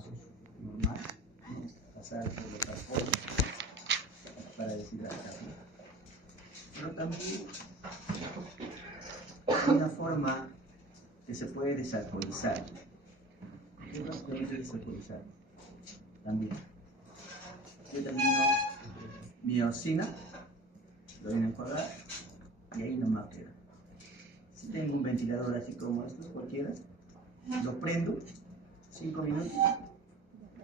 pasos normal, ¿no? Pasar por los alcoholes para deshidratarlo. Pero también hay una forma que se puede desalcoholizar. ¿Qué más podemos desalcoholizar? También. Yo termino mi eosina, lo voy a enjuagar y ahí nomás queda. Si tengo un ventilador así como estos, cualquiera, lo prendo 5 minutos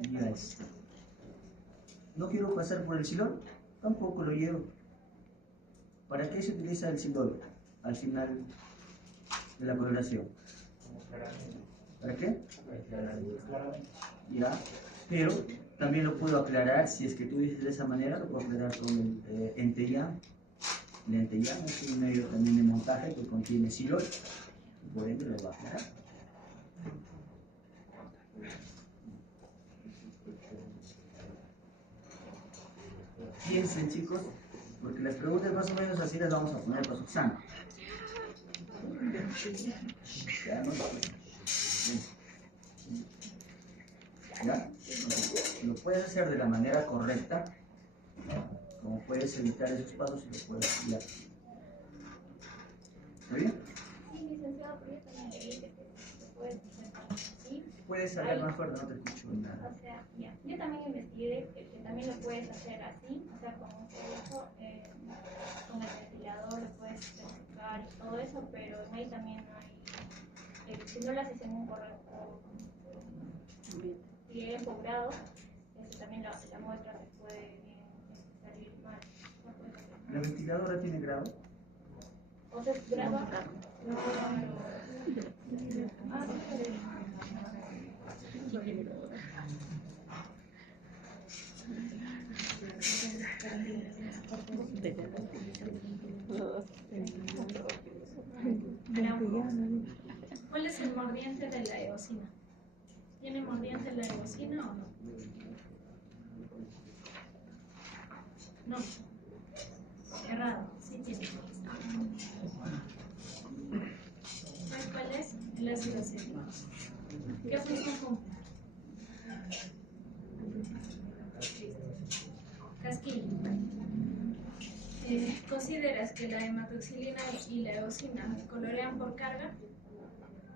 y ya está. No quiero pasar por el silón, tampoco lo llevo. ¿Para qué se utiliza el silón al final de la coloración? ¿Para qué? Ya, pero también lo puedo aclarar, si es que tú dices de esa manera, lo puedo aclarar con el Enteyán. El Enteyán es un medio también de montaje que contiene silón, y por ende lo va a aclarar. Piensen, chicos, porque las preguntas más o menos así las vamos a poner para su examen. ¿Ya? ¿No? ¿Ya? Lo puedes hacer de la manera correcta, como puedes evitar esos pasos y lo puedes estudiar. ¿Está bien? Sí, licenciado, pero yo también leí que se puede hacer así. Puedes hablar más fuerte, no te escucho nada. O sea, ya. Yo también investigué que también lo puedes hacer así, o sea, con un celular, con el ventilador lo puedes tocar y todo eso, pero ahí también no hay, si no lo haces en un correcto tiempo, grado, también la muestra te puede salir mal. No puedes hacer. ¿La ventiladora tiene grado? O sea, graba. No, ¿cuál es el mordiente de la eosina? ¿Tiene mordiente la eosina o no? No. Errado, sí tiene. ¿Sabes cuál es? El ácido acético. ¿Qué función cumple? Casquillo. ¿Consideras que la hematoxilina y la eosina colorean por carga?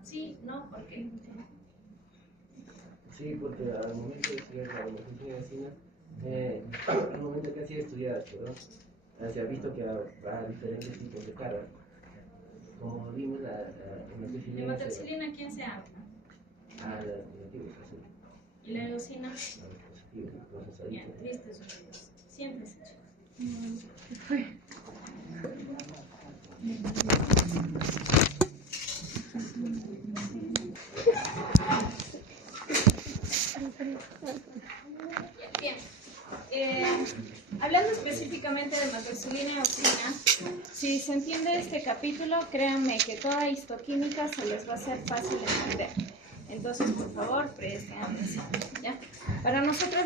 Sí, no, ¿por qué? Sí, porque al momento de estudiar la hematoxilina, al momento que ha sido estudiada, ¿no? Se ha visto que va a diferentes tipos de carga. Como vimos, la ¿Hematoxilina a quién se habla? A la negativa, ¿Y la eosina? a los positivos, los Bien, adictos. listo, chicos. Siéntese, chicos. Bien. Hablando específicamente de hematoxilina y eosina, si se entiende este capítulo, créanme que toda histoquímica se les va a hacer fácil de entender. Entonces, por favor, presten atención, ¿ya? Para nosotros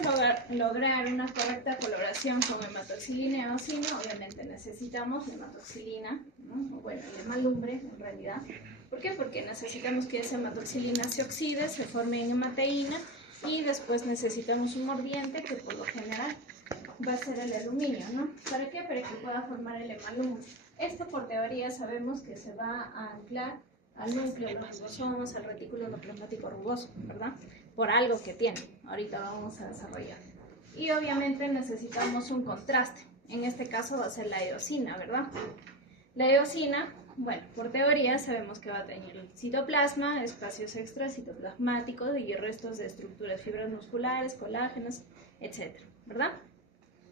lograr una correcta coloración con hematoxilina y eosina, obviamente necesitamos la hematoxilina, ¿no? Bueno, la hemalumbre en realidad. ¿Por qué? Porque necesitamos que esa hematoxilina se oxide, se forme en hemateína y después necesitamos un mordiente que por lo general va a ser el aluminio, ¿no? ¿Para qué? Para que pueda formar el hemalumbre. Esto por teoría sabemos que se va a anclar al núcleo de los ribosomas, al retículo endoplasmático rugoso, ¿verdad? Por algo que tiene. Ahorita vamos a desarrollar. Y obviamente necesitamos un contraste. En este caso va a ser la eosina, ¿verdad? La eosina, bueno, por teoría sabemos que va a tener citoplasma, espacios extracitoplasmáticos y restos de estructuras, fibras musculares, colágenos, etc., ¿verdad?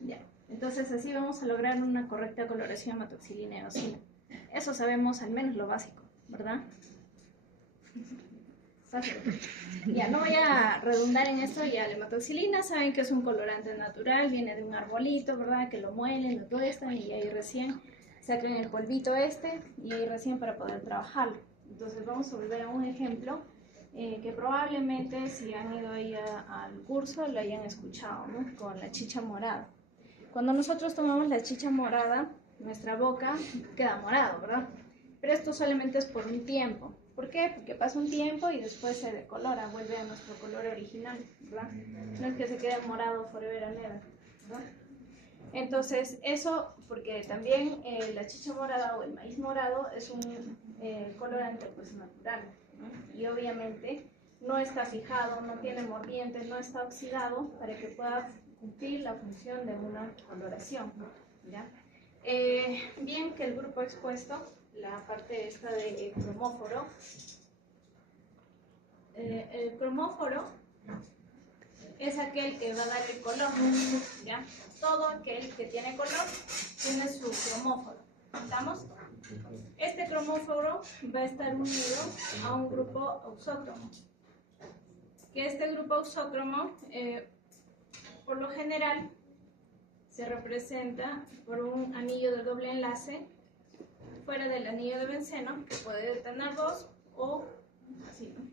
Ya. Entonces así vamos a lograr una correcta coloración hematoxilina y eosina. Eso sabemos al menos lo básico, ¿verdad? Fácil. Ya, no voy a redundar en esto. Ya, la hematoxilina, saben que es un colorante natural, viene de un arbolito, ¿verdad? Que lo muelen, lo tuestan y ahí recién sacan el polvito y ahí recién para poder trabajarlo. Entonces vamos a volver a un ejemplo que probablemente si han ido ahí al curso lo hayan escuchado, ¿no? Con la chicha morada. Cuando nosotros tomamos la chicha morada, nuestra boca queda morada, ¿verdad? Pero esto solamente es por un tiempo. ¿Por qué? Porque pasa un tiempo y después se decolora, vuelve a nuestro color original, ¿verdad? No es que se quede morado forever and ever, ¿verdad? Entonces, eso, porque también la chicha morada o el maíz morado es un colorante pues natural, ¿no? Y obviamente no está fijado, no tiene mordientes, no está oxidado para que pueda cumplir la función de una coloración, ¿ya? Bien que el grupo expuesto, la parte esta de cromóforo, el cromóforo es aquel que va a dar el color, ¿ya? Todo aquel que tiene color tiene su cromóforo, ¿estamos? Este cromóforo va a estar unido a un grupo auxócromo, que este grupo auxócromo, por lo general, se representa por un anillo de doble enlace fuera del anillo de benceno, que puede tener dos, o así, ¿no?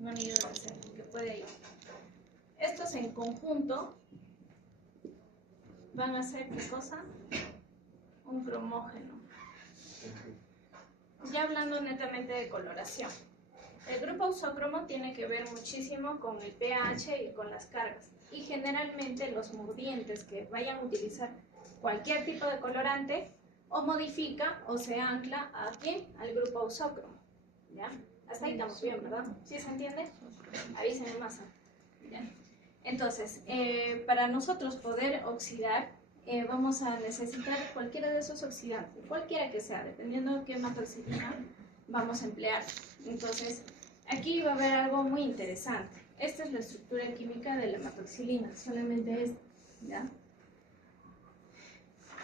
Un anillo de benceno, que puede ir. Estos en conjunto van a ser, ¿qué cosa? Un cromógeno. Ya hablando netamente de coloración. El grupo auxócromo tiene que ver muchísimo con el pH y con las cargas. Y generalmente los mordientes que vayan a utilizar cualquier tipo de colorante o modifica o se ancla ¿a quién? Al grupo auxócromo. ¿Ya? Hasta ahí estamos bien, ¿verdad? ¿Sí se entiende? Avísenme más. ¿Ya? Entonces, para nosotros poder oxidar, vamos a necesitar cualquiera de esos oxidantes, cualquiera que sea, dependiendo de qué hematoxilina vamos a emplear. Entonces, aquí va a haber algo muy interesante. Esta es la estructura química de la hematoxilina, solamente esta, ¿ya?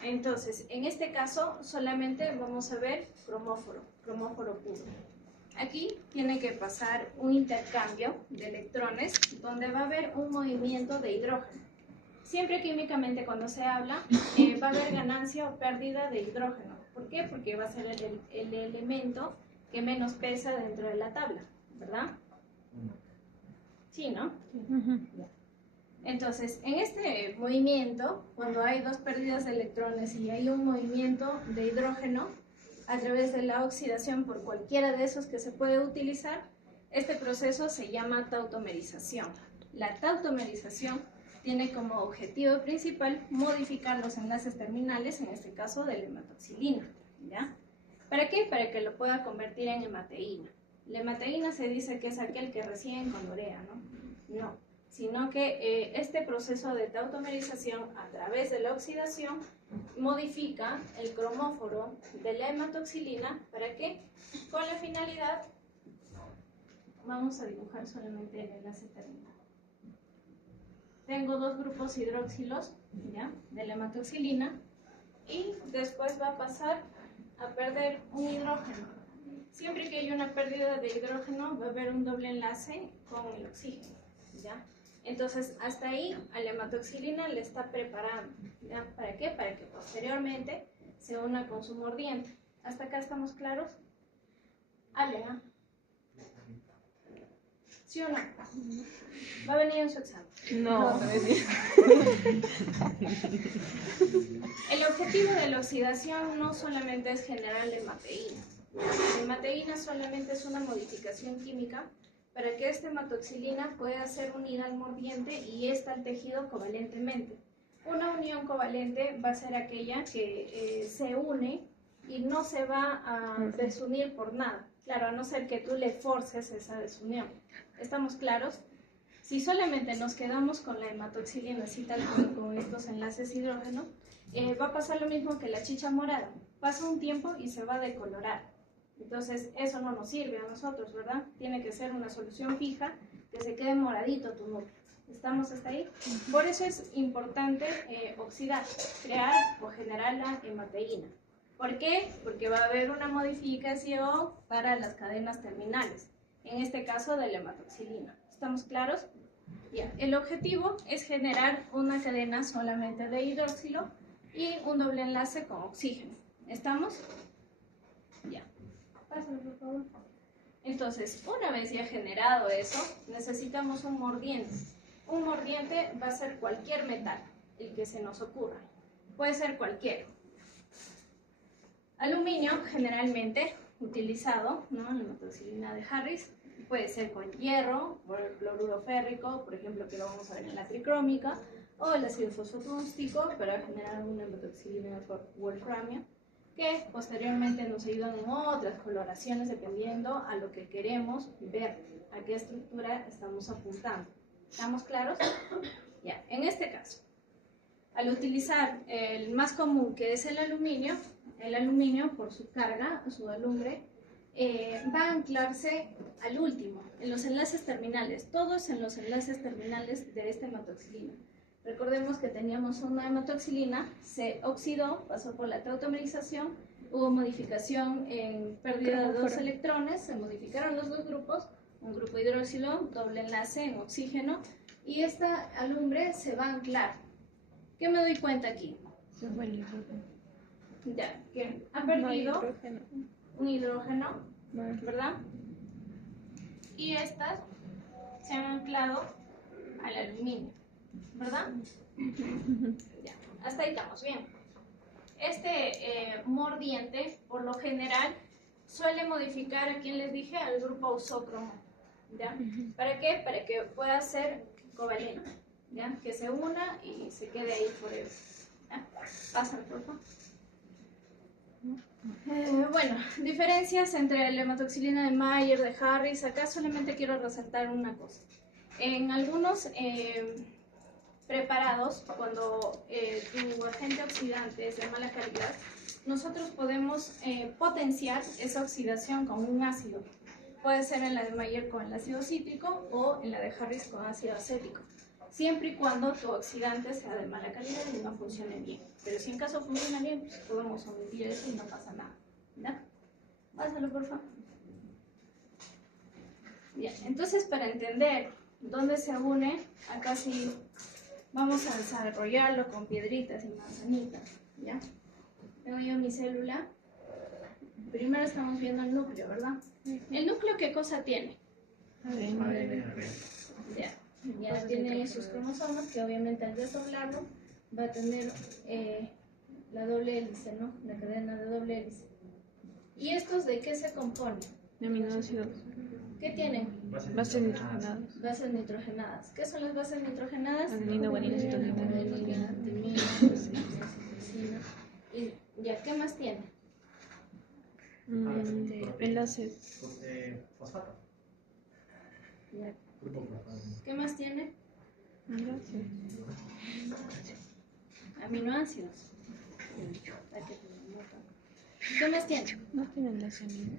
Entonces, en este caso, solamente vamos a ver cromóforo puro. Aquí tiene que pasar un intercambio de electrones donde va a haber un movimiento de hidrógeno. Siempre químicamente cuando se habla va a haber ganancia o pérdida de hidrógeno. ¿Por qué? Porque va a ser el elemento que menos pesa dentro de la tabla, ¿verdad? Sí, ¿no? Entonces, en este movimiento, cuando hay dos pérdidas de electrones y hay un movimiento de hidrógeno, a través de la oxidación por cualquiera de esos que se puede utilizar, este proceso se llama tautomerización. La tautomerización tiene como objetivo principal modificar los enlaces terminales, en este caso de la hematoxilina, ¿ya? ¿Para qué? Para que lo pueda convertir en hemateína. La hemateína se dice que es aquel que recién colorea, ¿no? No, sino que este proceso de tautomerización a través de la oxidación modifica el cromóforo de la hematoxilina. ¿Para qué? Con la finalidad, vamos a dibujar solamente el enlace terminal. Tengo dos grupos hidroxilos, ¿ya? De la hematoxilina y después va a pasar a perder un hidrógeno. Siempre que haya una pérdida de hidrógeno va a haber un doble enlace con el oxígeno, ¿ya? Entonces, hasta ahí a la hematoxilina le está preparando, ¿ya? ¿Para qué? Para que posteriormente se una con su mordiente. ¿Hasta acá estamos claros? Hablen, ¿ah? ¿Sí o no? ¿Va a venir en su examen? No. El objetivo de la oxidación no solamente es generar la hemateína. La hemateína solamente es una modificación química para que esta hematoxilina pueda ser unida al mordiente y esta al tejido covalentemente. Una unión covalente va a ser aquella que se une y no se va a desunir por nada. Claro, a no ser que tú le forces esa desunión. ¿Estamos claros? Si solamente nos quedamos con la hematoxilina, así tal cual con estos enlaces hidrógeno, va a pasar lo mismo que la chicha morada. Pasa un tiempo y se va a decolorar. Entonces, eso no nos sirve a nosotros, ¿verdad? Tiene que ser una solución fija, que se quede moradito tu núcleo. ¿Estamos hasta ahí? Por eso es importante oxidar, crear o generar la hemateína. ¿Por qué? Porque va a haber una modificación para las cadenas terminales, en este caso de la hematoxilina. ¿Estamos claros? Ya. El objetivo es generar una cadena solamente de hidroxilo y un doble enlace con oxígeno. ¿Estamos? Ya. Pásalo, por favor. Entonces, una vez ya generado eso, necesitamos un mordiente. Un mordiente va a ser cualquier metal, el que se nos ocurra. Puede ser cualquiera. Aluminio, generalmente, utilizado, ¿no? La hematoxilina de Harris puede ser con hierro, por el cloruro férrico, por ejemplo, que lo vamos a ver en la tricrómica, o el ácido fosfotústico para generar una hematoxilina de wolframio, que posteriormente nos ayudan en otras coloraciones dependiendo a lo que queremos ver, a qué estructura estamos apuntando. ¿Estamos claros? Ya, en este caso, al utilizar el más común, que es el aluminio por su carga, su alumbre, va a anclarse al último, en los enlaces terminales, todos en los enlaces terminales de esta hematoxilina. Recordemos que teníamos una hematoxilina, se oxidó, pasó por la tautomerización, hubo modificación en pérdida de 2 electrones, se modificaron los 2 grupos, un grupo hidroxilo, doble enlace en oxígeno, y esta alumbre se va a anclar. ¿Qué me doy cuenta aquí? Ya, que ha perdido un hidrógeno, ¿verdad? Y estas se han anclado al aluminio, ¿verdad? Ya, hasta ahí estamos bien. Este mordiente, por lo general, suele modificar, a quien les dije, al grupo ausócromo, ¿ya? ¿Para qué? Para que pueda ser covalente, ¿ya? Que se una y se quede ahí forever. ¿Ya? Pásalo, por favor. Bueno, diferencias entre la hematoxilina de Mayer, de Harris. Acá solamente quiero resaltar una cosa. En algunos preparados, cuando tu agente oxidante es de mala calidad, nosotros podemos potenciar esa oxidación con un ácido. Puede ser en la de Mayer con el ácido cítrico o en la de Harris con ácido acético, siempre y cuando tu oxidante sea de mala calidad y no funcione bien. Pero si en caso funciona bien, pues podemos omitir eso y no pasa nada. ¿Ya? Pásalo, por favor. Bien, entonces para entender dónde se une, acá sí vamos a desarrollarlo con piedritas y manzanitas. ¿Ya? Tengo yo mi célula. Primero estamos viendo el núcleo, ¿verdad? ¿El núcleo qué cosa tiene? Ya tiene sus cromosomas, que obviamente al desdoblarlo va a tener la doble hélice, ¿no? La cadena de doble hélice. ¿Y estos de qué se componen? De aminoácidos. ¿Qué tienen? Bases nitrogenadas. Bases nitrogenadas. ¿Qué son las bases nitrogenadas? Adenina, guanina, citosina. Adenina, timina, citosina. ¿Y ya qué más tiene? Enlaces. Fosfato. Ya. ¿Qué más tiene? Enlaces. Aminoácidos. ¿Qué más tiene? No tiene enlace amino.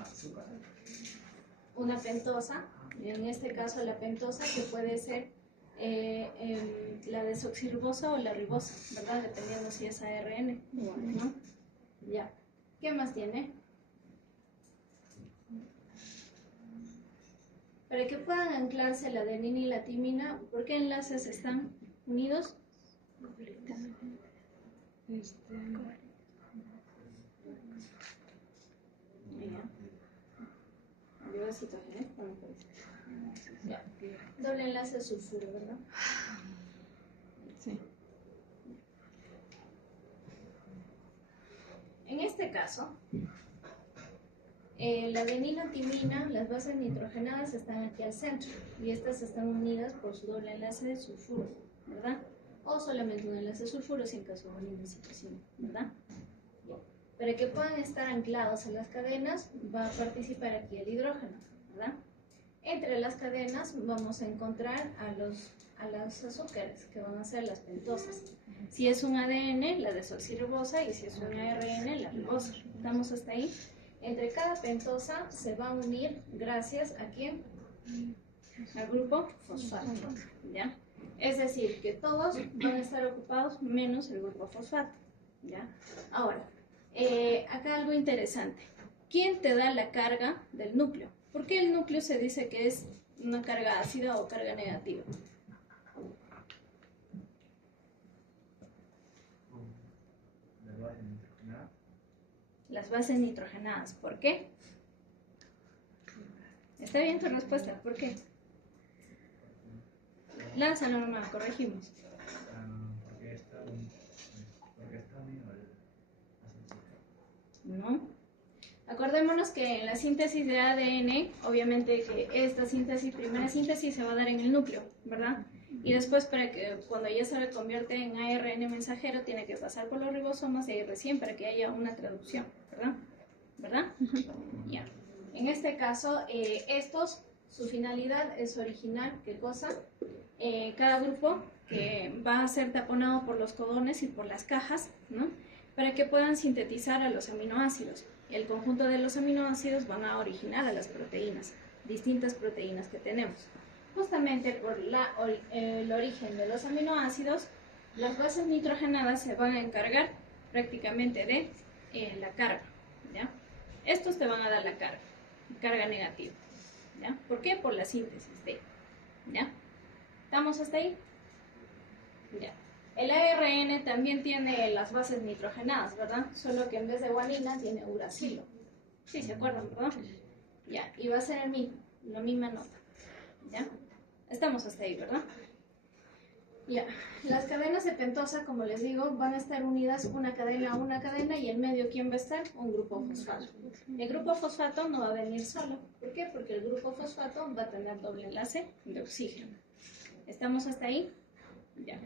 Azúcar. Una pentosa, en este caso la pentosa que puede ser la desoxirribosa o la ribosa, ¿verdad? Dependiendo si es ARN, ¿no? Ya. ¿Qué más tiene? Para que puedan anclarse la adenina y la timina, ¿por qué enlaces están unidos? Ya. Doble enlace de sulfuro, ¿verdad? Sí. En este caso, la adenina, timina, las bases nitrogenadas están aquí al centro y estas están unidas por su doble enlace de sulfuro, ¿verdad? O solamente un enlace de sulfuro si en caso de guanina y citosina, ¿verdad? Para que puedan estar anclados a las cadenas va a participar aquí el hidrógeno, ¿verdad? Entre las cadenas vamos a encontrar a los azúcares, que van a ser las pentosas. Si es un ADN, la desoxirribosa, y si es un ARN, la ribosa. ¿Estamos hasta ahí? Entre cada pentosa se va a unir gracias a ¿quién? Al grupo fosfato, ¿ya? Es decir, que todos van a estar ocupados menos el grupo fosfato, ¿ya? Ahora, acá algo interesante. ¿Quién te da la carga del núcleo? ¿Por qué el núcleo se dice que es una carga ácida o carga negativa? Las bases nitrogenadas. ¿Por qué? Está bien tu respuesta. ¿Por qué? Lánzalo nomás, corregimos. No. Acordémonos que en la síntesis de ADN, obviamente que esta síntesis, primera síntesis, se va a dar en el núcleo, ¿verdad? Y después, para que cuando ya se reconvierte en ARN mensajero, tiene que pasar por los ribosomas y ahí recién para que haya una traducción, ¿verdad? ¿Verdad? Ya. En este caso, estos, su finalidad es original, ¿qué cosa? Cada grupo que va a ser taponado por los codones y por las cajas, ¿no? Para que puedan sintetizar a los aminoácidos. El conjunto de los aminoácidos van a originar a las proteínas, distintas proteínas que tenemos. Justamente por el origen de los aminoácidos, las bases nitrogenadas se van a encargar prácticamente de la carga, ¿ya? Estos te van a dar la carga negativa, ¿ya? ¿Por qué? Por la síntesis de, ¿ya? ¿Estamos hasta ahí? Ya. El ARN también tiene las bases nitrogenadas, ¿verdad? Solo que en vez de guanina tiene uracilo. Sí, ¿se acuerdan, verdad? Ya, y va a ser la misma nota, ¿ya? Estamos hasta ahí, ¿verdad? Ya, las cadenas de pentosa, como les digo, van a estar unidas una cadena a una cadena y en medio, ¿quién va a estar? Un grupo fosfato. El grupo fosfato no va a venir solo. ¿Por qué? Porque el grupo fosfato va a tener doble enlace de oxígeno. ¿Estamos hasta ahí? Ya.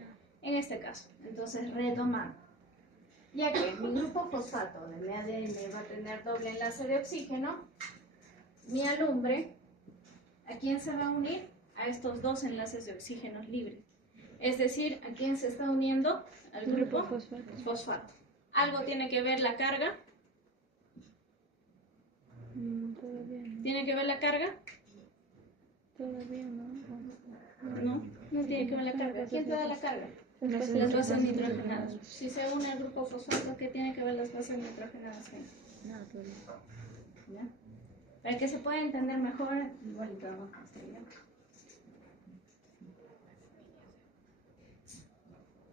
En este caso, entonces retomando. Ya que mi grupo fosfato de mi ADN va a tener doble enlace de oxígeno, mi alumbre, ¿a quién se va a unir? A estos dos enlaces de oxígeno libres. Es decir, ¿a quién se está uniendo? Al grupo fosfato. ¿Algo tiene que ver la carga? Todavía no. ¿Tiene que ver la carga? Todavía no. No tiene que ver la carga. ¿Quién te da la carga? Las bases nitrogenadas. Si se une al grupo fosfato, ¿qué tiene que ver las bases nitrogenadas? Nada, todavía. ¿Ya? Para que se pueda entender mejor, igual y todo abajo este video.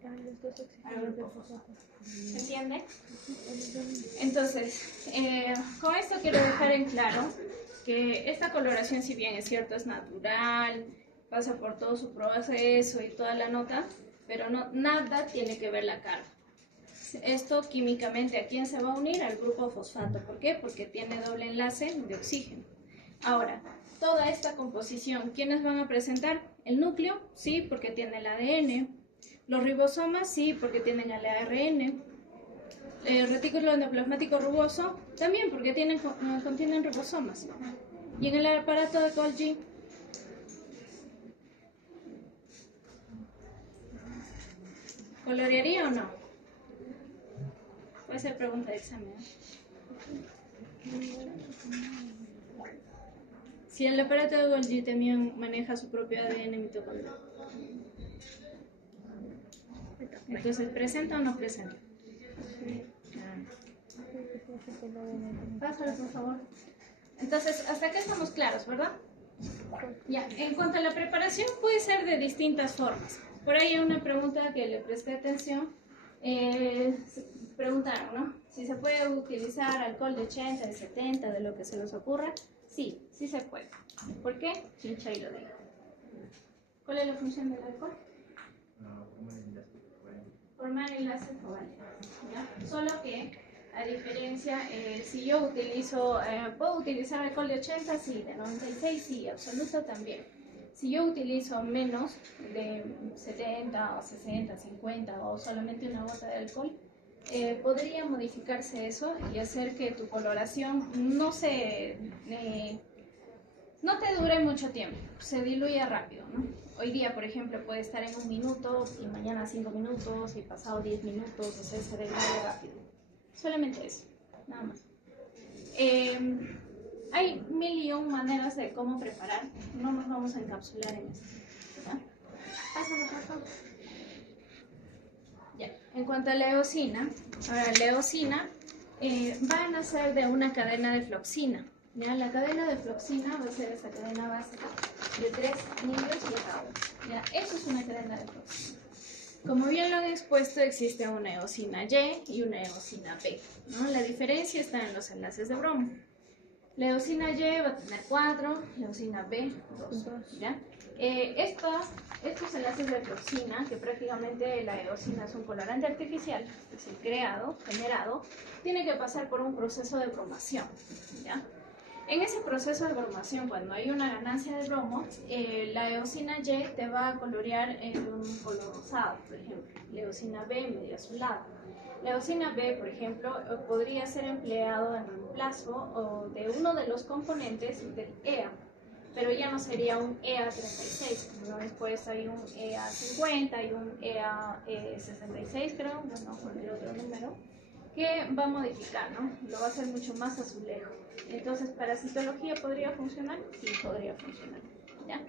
Los dos oxígenos de fosfato. ¿Se entiende? Entonces, con esto quiero dejar en claro que esta coloración, si bien es cierto, es natural, pasa por todo su proceso y toda la nota, pero nada tiene que ver la carga. Esto químicamente, ¿a quién se va a unir? Al grupo fosfato. ¿Por qué? Porque tiene doble enlace de oxígeno. Ahora, toda esta composición, ¿quiénes van a presentar? El núcleo, sí, porque tiene el ADN. Los ribosomas, sí, porque tienen el ARN. El retículo endoplasmático rugoso, también porque contienen ribosomas. Y en el aparato de Golgi, ¿colorearía o no? Puede ser pregunta de examen. Si el aparato de Golgi también maneja su propio ADN mitocondrial. Entonces, ¿presenta o no presenta? Pásalo, por favor. Entonces, hasta acá estamos claros, ¿verdad? Ya, en cuanto a la preparación, puede ser de distintas formas. Por ahí hay una pregunta que le presté atención. Preguntaron, ¿no? Si se puede utilizar alcohol de 80, de 70, de lo que se les ocurra. Sí, sí se puede. ¿Por qué? Chincha y lo digo. ¿Cuál es la función del alcohol? Formar enlaces covalentes, ¿ya? Solo que, a diferencia, si yo utilizo, ¿puedo utilizar alcohol de 80? Sí, de 96, sí, absoluto también. Si yo utilizo menos de 70 o 60, 50 o solamente una gota de alcohol, podría modificarse eso y hacer que tu coloración no te dure mucho tiempo, se diluya rápido, ¿no? Hoy día, por ejemplo, puede estar en 1 minuto y mañana 5 minutos y pasado 10 minutos, o sea, se degrade rápido. Solamente eso, nada más. Hay 1001 maneras de cómo preparar, no nos vamos a encapsular en esto. ¿Ya? Pásalo, por favor. Ya. En cuanto a la eosina, ahora la eosina va a nacer de una cadena de floxina. ¿Ya? La cadena de floxina va a ser esta cadena básica de 3 niveles y acá. ¿Ya? Eso es una cadena de floxina. Como bien lo han expuesto, existe una eosina Y y una eosina B, ¿no? La diferencia está en los enlaces de bromo. La eosina Y va a tener 4, la eosina B 2. ¿Ya? Estos enlaces de floxina, que prácticamente la eosina es un colorante artificial, es decir, generado, tiene que pasar por un proceso de bromación, ¿ya? En ese proceso de bromación, cuando hay una ganancia de bromo, la eosina Y te va a colorear en un color rosado, por ejemplo. La eosina B medio azulado. La eosina B, por ejemplo, podría ser empleado en reemplazo de uno de los componentes del EA, pero ya no sería un EA36, como lo ves, pues hay un EA50 y un EA66, creo, bueno, cualquier otro número, que va a modificar, ¿no? Lo va a hacer mucho más azulejo. Entonces, ¿para citología podría funcionar? Sí, podría funcionar, ¿ya?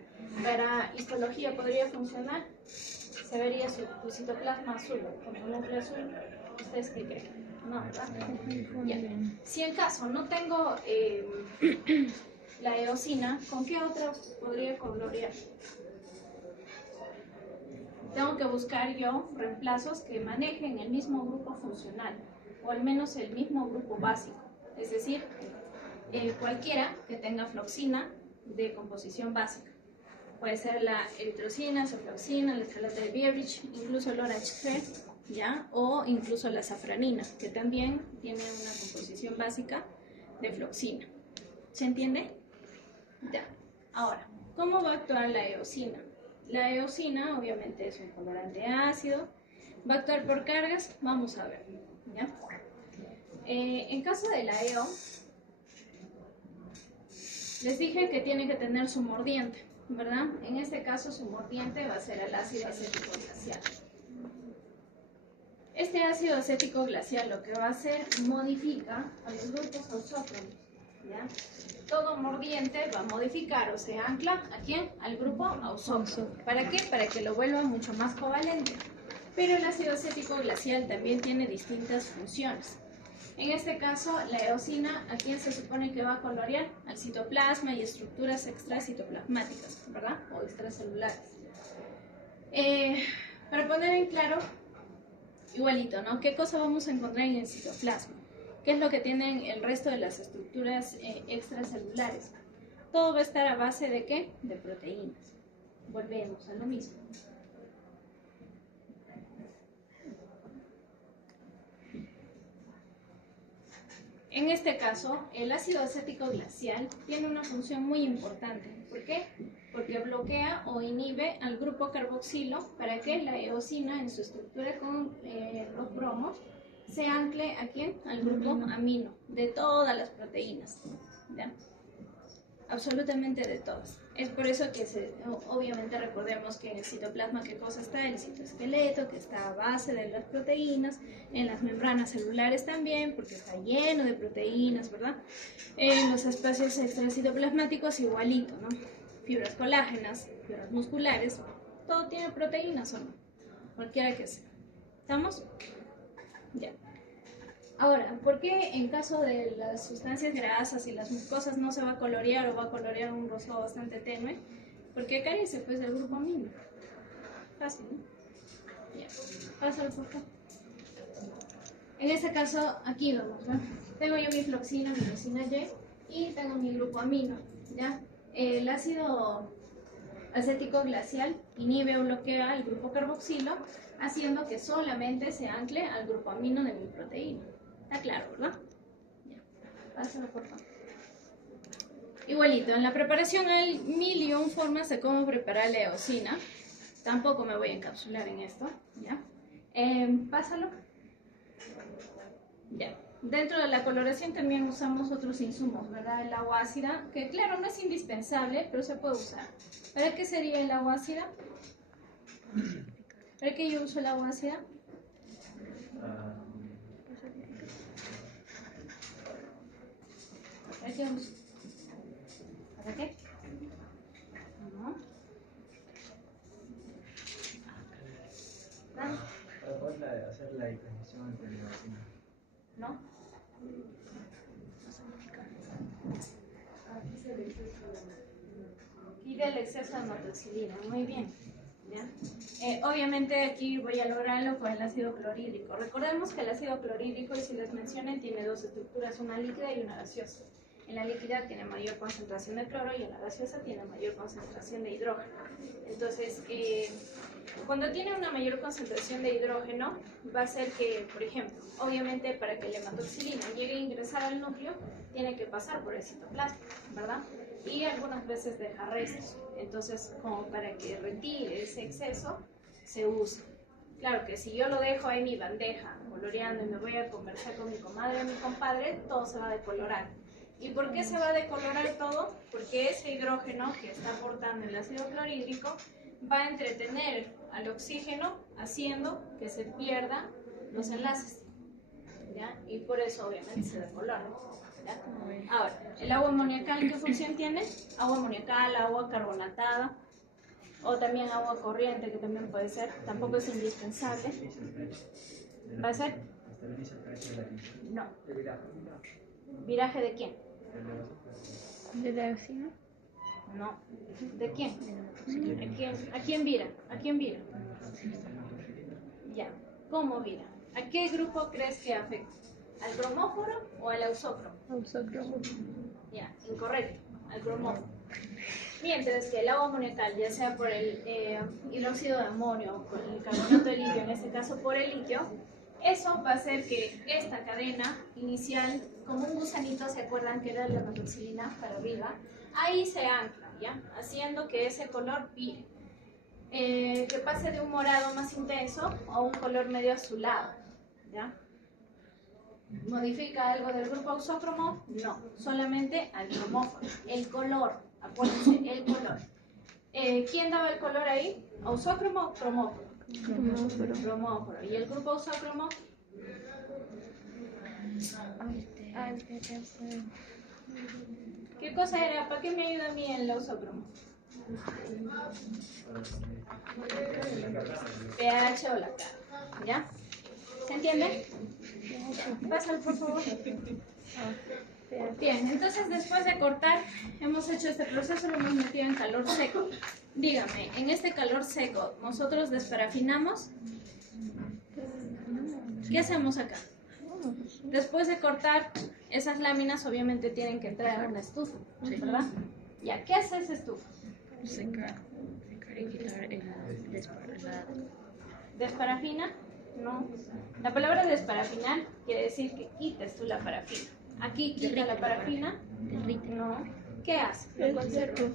Para histología podría funcionar, se vería tu citoplasma azul, con tu núcleo azul. ¿Ustedes qué creen? No, ¿verdad? Ya. Si en caso no tengo la eosina, ¿con qué otra podría colorear? Tengo que buscar yo reemplazos que manejen el mismo grupo funcional, o al menos el mismo grupo básico. Es decir, cualquiera que tenga floxina de composición básica. Puede ser la eritrocina, cefloxina, la estrelata de Bierich, incluso el ORAH-G, ¿ya? O incluso la safranina, que también tiene una composición básica de floxina. ¿Se entiende? Ya. Ahora, ¿cómo va a actuar la eosina? La eosina, obviamente, es un colorante ácido. ¿Va a actuar por cargas? Vamos a ver, ¿ya? En caso de la EO, les dije que tiene que tener su mordiente, ¿verdad? En este caso, su mordiente va a ser el ácido acético glacial. Este ácido acético glacial lo que va a hacer, modifica a los grupos ausócronos, ¿ya? Todo mordiente va a modificar o se ancla ¿a quién? Al grupo ausócrono. ¿Para qué? Para que lo vuelva mucho más covalente. Pero el ácido acético glacial también tiene distintas funciones. En este caso, la eosina, ¿a quién se supone que va a colorear? Al citoplasma y estructuras extracitoplasmáticas, ¿verdad? O extracelulares. Para poner en claro, igualito, ¿no? ¿Qué cosa vamos a encontrar en el citoplasma? ¿Qué es lo que tienen el resto de las estructuras extracelulares? Todo va a estar a base de ¿qué? De proteínas. Volvemos a lo mismo. En este caso, el ácido acético glacial tiene una función muy importante. ¿Por qué? Porque bloquea o inhibe al grupo carboxilo para que la eosina en su estructura con los bromos se ancle ¿a quién? Al grupo amino de todas las proteínas, ¿ya? Absolutamente de todas. Es por eso que obviamente recordemos que en el citoplasma ¿qué cosa está? El citoesqueleto, que está a base de las proteínas, en las membranas celulares también, porque está lleno de proteínas, ¿verdad? En los espacios extracitoplasmáticos igualito, ¿no? Fibras colágenas, fibras musculares, todo tiene proteínas o no, cualquiera que sea. ¿Estamos? Ya. Ahora, ¿por qué en caso de las sustancias grasas y las mucosas no se va a colorear o va a colorear un rosado bastante tenue? Porque carece pues del grupo amino. Fácil, ¿no? Ya. Pásalo, por favor. En este caso, aquí vamos, ¿no? Tengo yo mi floxina, mi eosina Y y tengo mi grupo amino, ¿ya? El ácido acético glacial inhibe o bloquea el grupo carboxilo, haciendo que solamente se ancle al grupo amino de mi proteína. Está claro, ¿verdad? Ya. Pásalo, por favor. Igualito, en la preparación hay 1001 formas de cómo preparar la eosina. Tampoco me voy a encapsular en esto, ¿ya? Pásalo. Ya. Dentro de la coloración también usamos otros insumos, ¿verdad? El agua ácida, que claro, no es indispensable, pero se puede usar. ¿Para qué sería el agua ácida? ¿Para qué yo uso el agua ácida? ¿Para qué uso? ¿Para qué? No. ¿No? Para poder hacer la diferenciación entre la eosina. ¿No? Aquí del exceso de metoxilina, muy bien. ¿Ya? Obviamente aquí voy a lograrlo con el ácido clorhídrico. Recordemos que el ácido clorhídrico, y si les mencioné, tiene dos estructuras, una líquida y una gaseosa. En la líquida tiene mayor concentración de cloro y en la gaseosa tiene mayor concentración de hidrógeno. Entonces, cuando tiene una mayor concentración de hidrógeno, va a ser que, por ejemplo, obviamente para que la hematoxilina llegue a ingresar al núcleo, tiene que pasar por el citoplasma, ¿verdad? Y algunas veces deja restos. Entonces, como para que retire ese exceso, se usa. Claro que si yo lo dejo ahí en mi bandeja, coloreando, y me voy a conversar con mi comadre o mi compadre, todo se va a decolorar. ¿Y por qué se va a decolorar todo? Porque ese hidrógeno que está aportando el ácido clorhídrico va a entretener al oxígeno, haciendo que se pierdan los enlaces, ¿ya? Y por eso obviamente se decolora, ¿ya? Ahora, ¿el agua amoniacal qué función tiene? Agua amoniacal, agua carbonatada, o también agua corriente, que también puede ser, tampoco es indispensable. ¿Va a ser? No. ¿Viraje de quién? ¿De la vecina? No. ¿De quién? ¿A quién vira? ¿A quién vira? Ya. ¿Cómo vira? ¿A qué grupo crees que afecta? ¿Al cromóforo o al ausócromo? Ausócromo. Ya, incorrecto. Al cromóforo. Mientras que el agua amoniacal, ya sea por el hidróxido de amonio o por el carbonato de litio, en este caso por el litio, eso va a hacer que esta cadena inicial, como un gusanito, ¿se acuerdan que era la hematoxilina para arriba? Ahí se ancla, ¿ya? Haciendo que ese color vire. Que pase de un morado más intenso a un color medio azulado, ¿ya? ¿Modifica algo del grupo ausócromo? No, solamente al cromóforo. El color, acuérdense, el color. ¿Quién daba el color ahí? ¿Ausócromo o cromóforo? Cromóforo. Cromóforo. ¿Y el grupo ausócromo? ¿Qué cosa era? ¿Para qué me ayuda a mí el ausócromo? pH o lactato, ¿ya? ¿Se entiende? Pásalo, por favor. Bien, entonces después de cortar, hemos hecho este proceso, lo hemos metido en calor seco. Dígame, en este calor seco, ¿nosotros desparafinamos? ¿Qué hacemos acá? Después de cortar, esas láminas obviamente tienen que entrar a una estufa, ¿verdad? Ya, ¿qué hace esa estufa? Secar y quitar el ¿Desparafina? No. La palabra desparafinar quiere decir que quites tú la parafina. Aquí quita la parafina. No. ¿Qué hace? el conservo.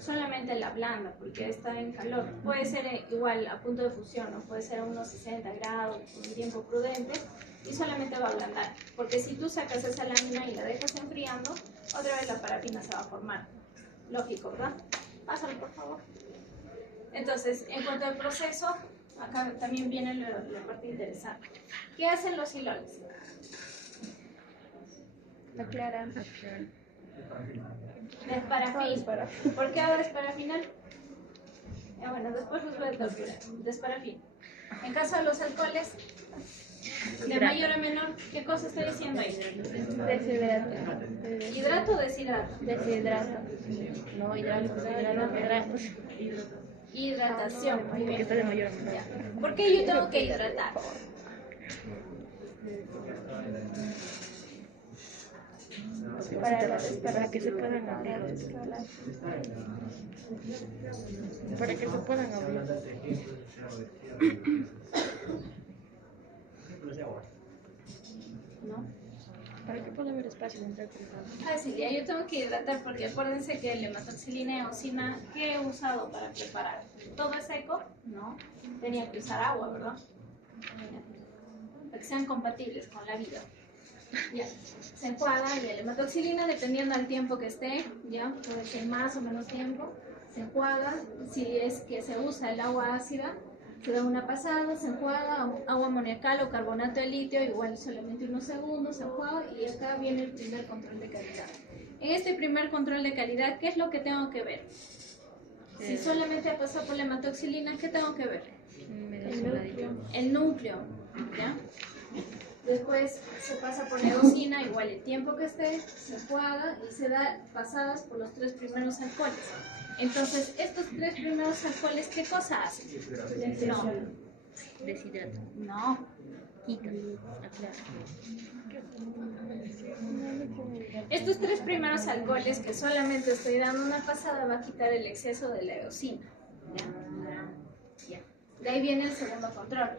Solamente la blanda, porque está en calor. Puede ser igual a punto de fusión, o puede ser a unos 60 grados, con un tiempo prudente, y solamente va a ablandar. Porque si tú sacas esa lámina y la dejas enfriando, otra vez la parafina se va a formar. Lógico, ¿verdad? Pásalo, por favor. Entonces, en cuanto al proceso, acá también viene la parte interesante. ¿Qué hacen los silones? Aclarar. Desparafina. ¿Por qué hago desparafinar? Bueno, después los voy a torturar. Desparafina. En caso de los alcoholes, de mayor a menor, ¿qué cosa estoy diciendo ahí? Deshidrato. ¿Hidrato o deshidrato? Deshidrato. No, hidrato. Hidratación. Muy Que bien. está de mayor a menor. Ya. ¿Por qué yo tengo que hidratar? Para que se puedan abrir. Para que se puedan abrir. ¿No? Para que pueda haber espacio entre el cruzado. Sí, ya yo tengo que hidratar porque acuérdense que la hematoxilina y eosina, ¿qué he usado para preparar? ¿Todo es seco? No. Tenía que usar agua, ¿verdad? Para que sean compatibles con la vida. Ya. Se enjuaga y la hematoxilina, dependiendo del tiempo que esté, ya puede ser más o menos tiempo, se enjuaga. Si es que se usa el agua ácida, se da una pasada, se enjuaga, agua amoniacal o carbonato de litio, igual solamente unos segundos, se enjuaga y acá viene el primer control de calidad. En este primer control de calidad, ¿qué es lo que tengo que ver? Si solamente ha pasado por la hematoxilina, ¿qué tengo que ver? El núcleo, ¿ya? Después se pasa por la eosina, igual el tiempo que esté, se enjuaga y se da pasadas por los 3 primeros alcoholes. Entonces, estos 3 primeros alcoholes, ¿qué cosa hacen? No, Deshidrata. No. Quita. Aclara. Estos 3 primeros alcoholes que solamente estoy dando una pasada va a quitar el exceso de la eosina. ¿Ya? De ahí viene el segundo control.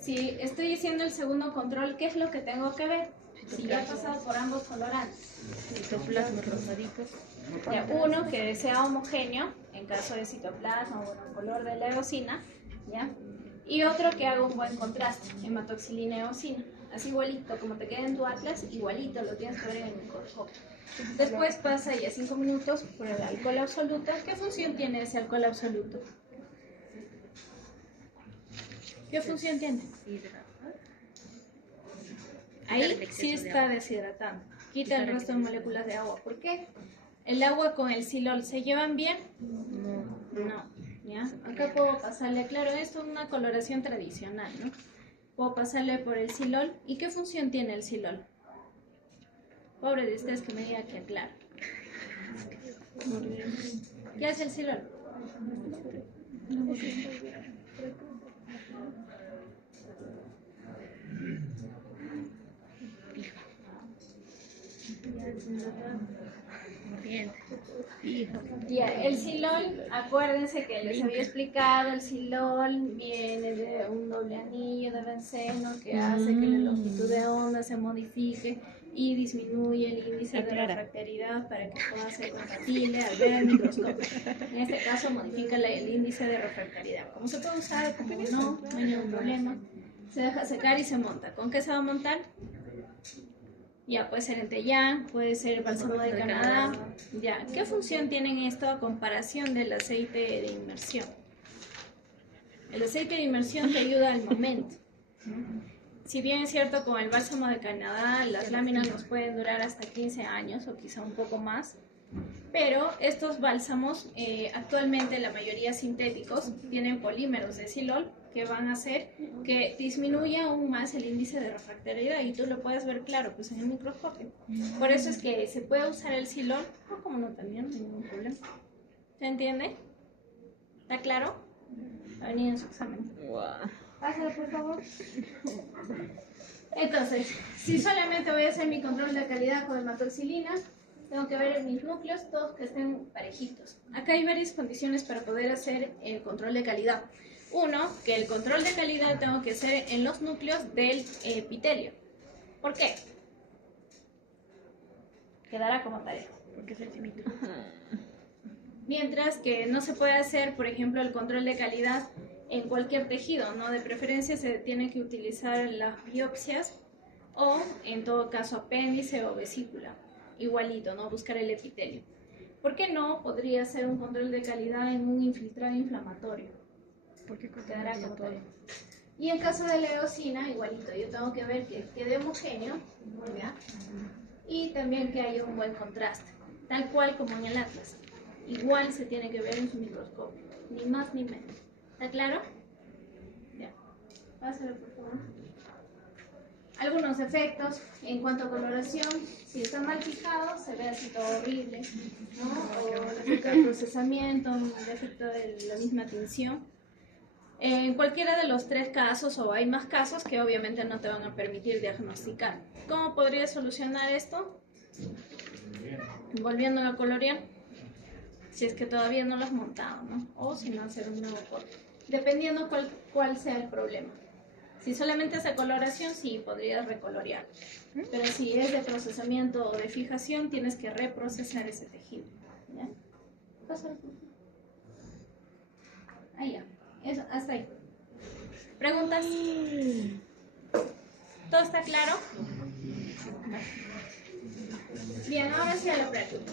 Si estoy haciendo el segundo control, ¿qué es lo que tengo que ver? Si ya he pasado por ambos colorantes. Citoplasma rosadito. Ya, uno que sea homogéneo, en caso de citoplasma o el color de la eosina, ¿ya? Y otro que haga un buen contraste, hematoxilina eosina. Así igualito, como te queda en tu atlas, igualito, lo tienes que ver en el microscopio. Después pasa ya 5 minutos por el alcohol absoluto. ¿Qué función tiene ese alcohol absoluto? ¿Qué función tiene? Ahí sí está deshidratando. Quita el resto de moléculas de agua. ¿Por qué? ¿El agua con el silol se llevan bien? No. ¿Ya? Acá puedo pasarle, claro, esto es una coloración tradicional, ¿no? Puedo pasarle por el silol. ¿Y qué función tiene el silol? Pobre de ustedes que me diga que aclaro. ¿Qué hace el silol? Ya, el silol, acuérdense que les había explicado, el silol viene de un doble anillo de benceno que hace que la longitud de onda se modifique y disminuye el índice de refractariedad para que pueda ser compatible al ver el microscopio. En este caso modifica el índice de refractariedad. ¿Cómo se puede usar? Como no hay ningún problema. Se deja secar y se monta. ¿Con qué se va a montar? Ya, puede ser en Tellán, puede ser bálsamo de Canadá. Ya, ¿qué función tiene esto a comparación del aceite de inmersión? El aceite de inmersión te ayuda al momento. Si bien es cierto, con el bálsamo de Canadá, las láminas nos pueden durar hasta 15 años o quizá un poco más. Pero estos bálsamos, actualmente la mayoría sintéticos, tienen polímeros de silol que van a hacer que disminuya aún más el índice de refractariedad y tú lo puedes ver claro pues en el microscopio. Por eso es que se puede usar el silol, o como no también, no hay ningún problema. ¿Se entiende? ¿Está claro? Va a venir en su examen. Pásalo, por favor. Entonces, si solamente voy a hacer mi control de calidad con hematoxilina, tengo que ver en mis núcleos todos que estén parejitos. Acá hay varias condiciones para poder hacer el control de calidad. Uno, que el control de calidad tengo que hacer en los núcleos del epitelio. ¿Por qué? Quedará como tarea. Porque es encimita. Mientras que no se puede hacer, por ejemplo, el control de calidad en cualquier tejido, ¿no? De preferencia se tiene que utilizar las biopsias o, en todo caso, apéndice o vesícula. Igualito, ¿no? Buscar el epitelio. ¿Por qué no podría hacer un control de calidad en un infiltrado inflamatorio? Porque quedará como tarea. Y en caso de la eosina, igualito, yo tengo que ver que quede homogéneo, ¿ya? Y también que haya un buen contraste, tal cual como en el atlas. Igual se tiene que ver en su microscopio, ni más ni menos. ¿Está claro? Ya. Pásalo, por favor. Algunos efectos en cuanto a coloración, si está mal fijado, se ve así todo horrible, ¿no? O el efecto de procesamiento, el efecto de la misma tinción. En cualquiera de los 3 casos, o hay más casos que obviamente no te van a permitir diagnosticar. ¿Cómo podrías solucionar esto? Volviendo a colorear, si es que todavía no lo has montado, ¿no? O si no, hacer un nuevo corte, dependiendo cuál sea el problema. Si solamente es de coloración, sí, podrías recolorear. Pero si es de procesamiento o de fijación, tienes que reprocesar ese tejido. ¿Ya? Pásalo. Ahí ya. Eso, hasta ahí. ¿Preguntas? ¿Todo está claro? Bien, ahora sí a la práctica.